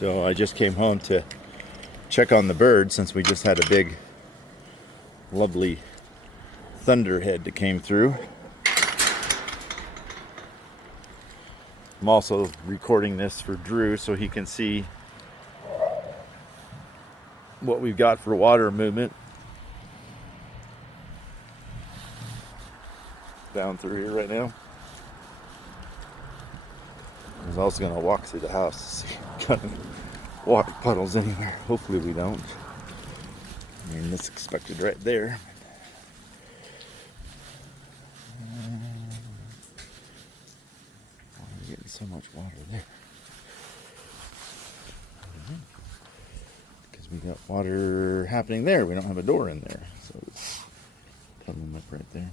So I just came home to check on the birds since we just had a big, lovely thunderhead that came through. I'm also recording this for Drew so he can see what we've got for water movement down through here right now. I was also going to walk through the house to see kind of water puddles anywhere. Hopefully we don't. I mean, that's expected right there. Why are we getting so much water there? Because we got water happening there. We don't have a door in there. So it's coming up right there.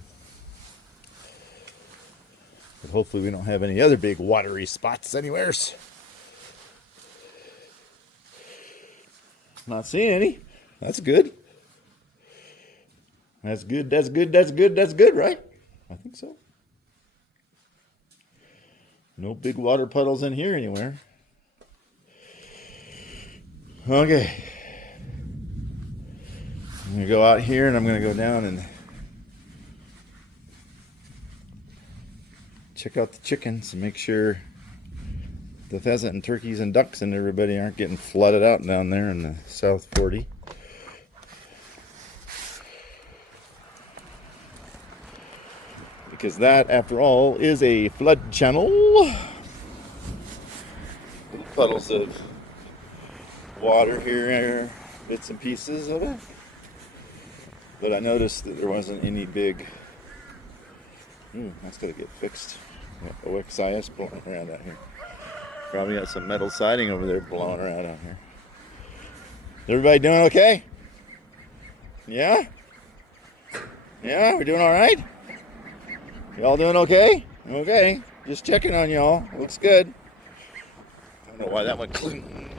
But hopefully we don't have any other big watery spots anywheres. Not seeing any. That's good. That's good, that's good, that's good, that's good, right? I think so. No big water puddles in here anywhere. Okay. I'm going to go out here and I'm going to go down and check out the chickens and make sure the pheasant and turkeys and ducks and everybody aren't getting flooded out down there in the South 40. Because that, after all, is a flood channel. Puddles of water here, bits and pieces of it. But I noticed that there wasn't any big... that's got to get fixed. OXIS blowing around out here. Probably got some metal siding over there blowing around out here. Everybody doing okay? Yeah? Yeah, we're doing all right? Y'all doing okay? Okay. Just checking on y'all. Looks good. I don't know why that one clean.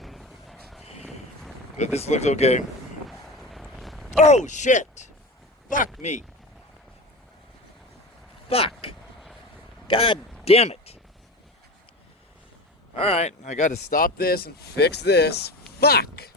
But this looks okay. Oh, shit! Fuck me. Fuck. God damn it. Alright, I gotta stop this and fix this. Fuck!